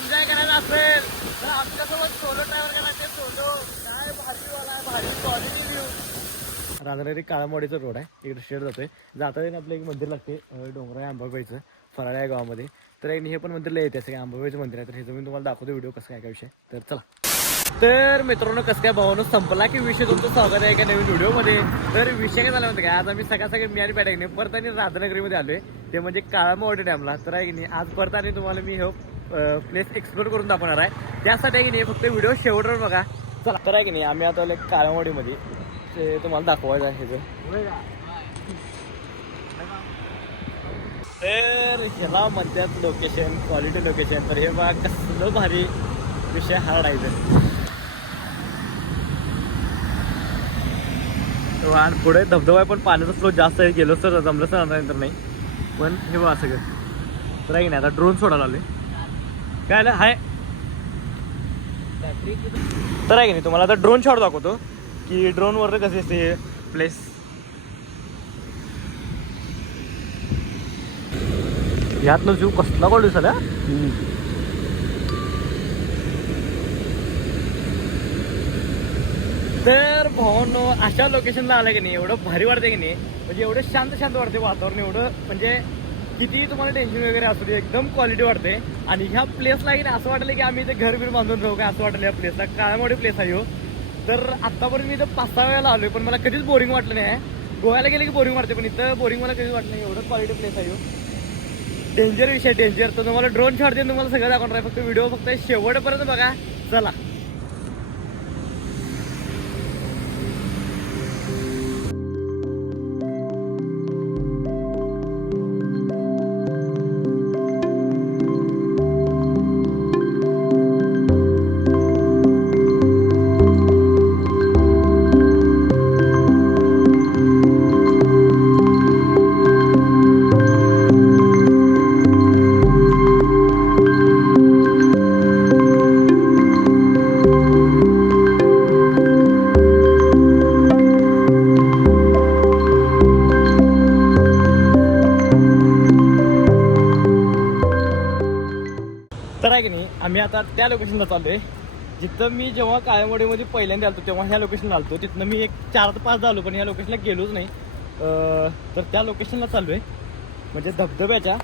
Enjoy करायचा असेल तर आमच्यासोबत सोलो ट्रॅव्हल करायचे. सोलो काय भाजीवाला आहे, भाजी क्वालिटी देऊ. राधानगरी काळामवाडीचा रोड आहे, इकडे शेड जातोय. जाता येईल आपलं एक मंदिर लागते डोंगराळी अंबाबाईचं, फराळा या गावामध्ये. तर हे पण मंदिर लय येते, सगळं अंबाबाईचं मंदिर आहे. तर हे मी तुम्हाला दाखवतो व्हिडिओ कसं काय विषय. तर चला. तर मित्रांनो कसं काय भावानं संपला की विषय, तुमचं स्वागत आहे एका नवीन व्हिडिओमध्ये. तर विषय काय झाला म्हणते काय, आज आम्ही सगळे मी आणि पॅटॅकने परत आणि राधानगरीमध्ये आलोय, ते म्हणजे काळामवाडी डॅमला. तर आहे की नाही आज परत आणि तुम्हाला मी हे प्लेस एक्सप्लोर करून दाखवणार आहे. त्यासाठी आहे की नाही फक्त व्हिडिओ शेवटवर बघा. चला. तर आहे की नाही आम्ही आता काळामवाडीमध्ये ते तुम्हाला दाखवायचं आहे हे. तर ह्याला म्हणतात लोकेशन, क्वालिटी लोकेशन. तर हे बघा कसलं भारी विषय हार्ड आहे. आणि पुढे धबधबा आहे, पण पाण्याचा फ्लो जास्त आहे. गेलो तर जमलं तर नंतर नाही, पण हे बघा सगळं. तर आहे की नाही आता ड्रोन सोडायला आले. काय आलं हाय. तर आहे की नाही तुम्हाला आता ड्रोन शॉट दाखवतो की ड्रोनवर कसे असते प्लेस. यातनं जीव कसला कॉल दिसाला. तर भावांनो अशा लोकेशनला आलं की नाही एवढं भारी वाटतं की नाही, म्हणजे एवढं शांत शांत वाटते वातावरण. एवढं म्हणजे किती तुम्हाला टेन्शन वगैरे असू दे एकदम क्वालिटी वाटते. आणि ह्या प्लेसला की असं वाटलं की आम्ही इथे घर बीर बांधून राहू काय, असं वाटलं या प्लेसला. काळामवाडी प्लेस आहे हो. तर आत्तापर्यंत मी इथं 5-6 वेळेला आलोय, पण मला कधीच बोरिंग वाटलं नाही. गोव्याला गेले की बोरिंग वाटते, पण इथं बोरिंग मला कधीच वाटलं नाही. एवढं क्वालिटी प्लेस आहे हो. डेंजर विषय डेंजर. तर तुम्हाला ड्रोन शॉट देऊन तुम्हाला सगळं दाखवणार आहे. फक्त व्हिडिओ फक्त शेवटपर्यंत बघा. चला. तर आहे की नाही आम्ही आता त्या लोकेशनला चाललोय जिथं मी जेव्हा काळामवाडीमध्ये पहिल्यांदा आलतो तेव्हा ह्या लोकेशनला आलतो. तिथनं मी एक 4 ते 5 झालो, पण ह्या लोकेशनला गेलोच नाही. तर त्या लोकेशनला चाललोय म्हणजे धबधब्याच्या,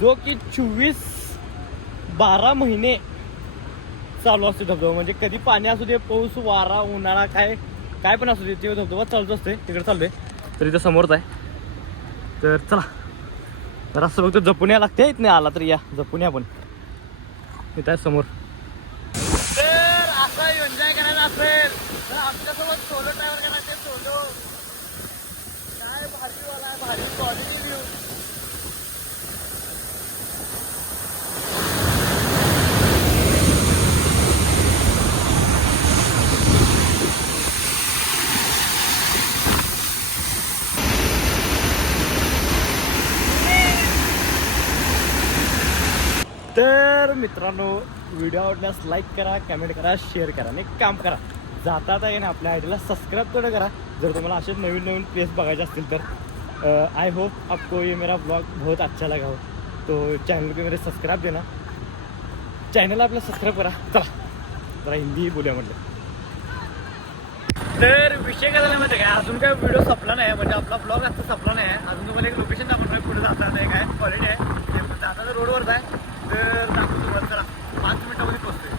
जो की 12 महिने चालू असतो धबधबा. म्हणजे कधी पाणी असू दे, पाऊस वारा उन्हाळा काय पण असू दे, ते धबधबा चालूच असते. तिकडे चाललोय. तर इथं समोरच आहे. तर चला. तर असं फक्त जपून या लागते. इथं आला तर या जपून या. पण इथं आहे समोर. तर असं एन्जॉय करायचं असेल तर आमच्यासोबत सोलो ट्रॅव्हल करायचे. सोलो काय भाजीवाला आहे, भाजी क्वालिटी देऊ. तर मित्रांनो व्हिडिओ आवडल्यास लाईक करा, कमेंट करा, शेअर करा. आणि एक काम करा, जाता आहे ना आपल्या आयडीला सबस्क्राईब थोडं करा जर तुम्हाला असे नवीन नवीन प्लेस बघायचे असतील तर. आई होप आपको ये मेरा ब्लॉग बहुत अच्छा लगा हो, तो चॅनल को मेरे सब्सक्राइब देना. चॅनलला आपलं सबस्क्राईब करा. चला जरा हिंदी बोलूया म्हटलं. तर विषय काय झाला माहिती काय, अजून काय व्हिडिओ संपला नाही. म्हणजे आपला ब्लॉग आता संपला नाही आहे अजून. तुम्हाला एक लोकेशन दाखवणार आहे पुढे जाता आहे काय क्वालिटी आहे. जाता रोडवरच आहे. तर दाखवतो तुम्हाला. चला 5 मिनिटामध्ये पोहोचतोय.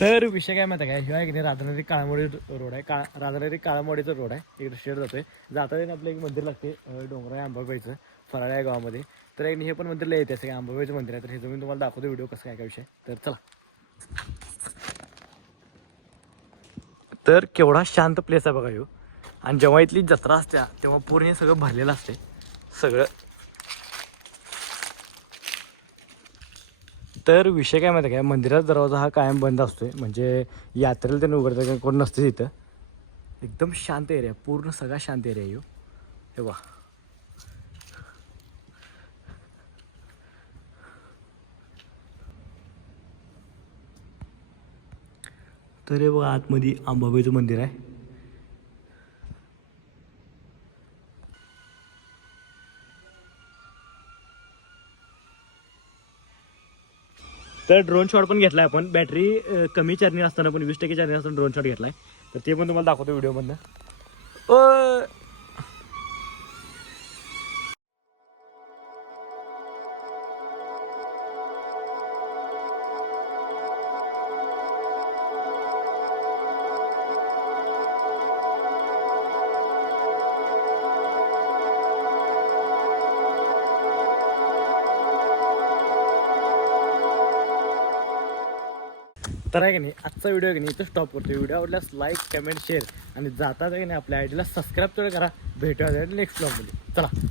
तर विषय काय माहिती आहे काय, ह्या की नाही राधानगरी काळामवाडी रोड आहे. राधानगरी काळामवाडीचा रोड आहे, इकडे शेड जातोय. जाता येईल आपलं एक मंदिर लागते डोंगराळी अंबाबाईचं, फराळा या गावामध्ये. तर हे पण मंदिर लय येते, सगळं अंबाबाईचं मंदिर आहे. तर हे मी तुम्हाला दाखवतो व्हिडिओ कसं काय विषय. तर चला. तर केवढा शांत प्लेस आहे बघा ह्यो. आणि जेव्हा इथली जत्रा असते तेव्हा पूर्ण हे सगळं भरलेलं असते सगळं. तर विषय काय माहिती काय, मंदिराचा दरवाजा हा कायम बंद असतोय. म्हणजे यात्रेला त्यांनी उघडतं, कोण नसते तिथं. एकदम शांत एरिया, पूर्ण सगळा शांत एरिया आहे हे बघा. तर हे बघा आतमध्ये अंबाबाईचं मंदिर आहे. तर ड्रोन शॉट पण घेतलाय आपण. बॅटरी कमी चार्जिंग असताना पण 20% चार्जिंग असताना ड्रोन शॉट घेतलाय. तर ते पण तुम्हाला दाखवतो व्हिडिओमधनं. तर आहे की नाही आजचा व्हिडिओ की नाही इथं स्टॉप करतो. व्हिडिओ आवडल्यास लाईक कमेंट शेअर आणि जाता की नाही आपल्या आयडीला सबस्क्राईब तर करा. भेटूया नेक्स्ट ब्लॉगमध्ये. चला.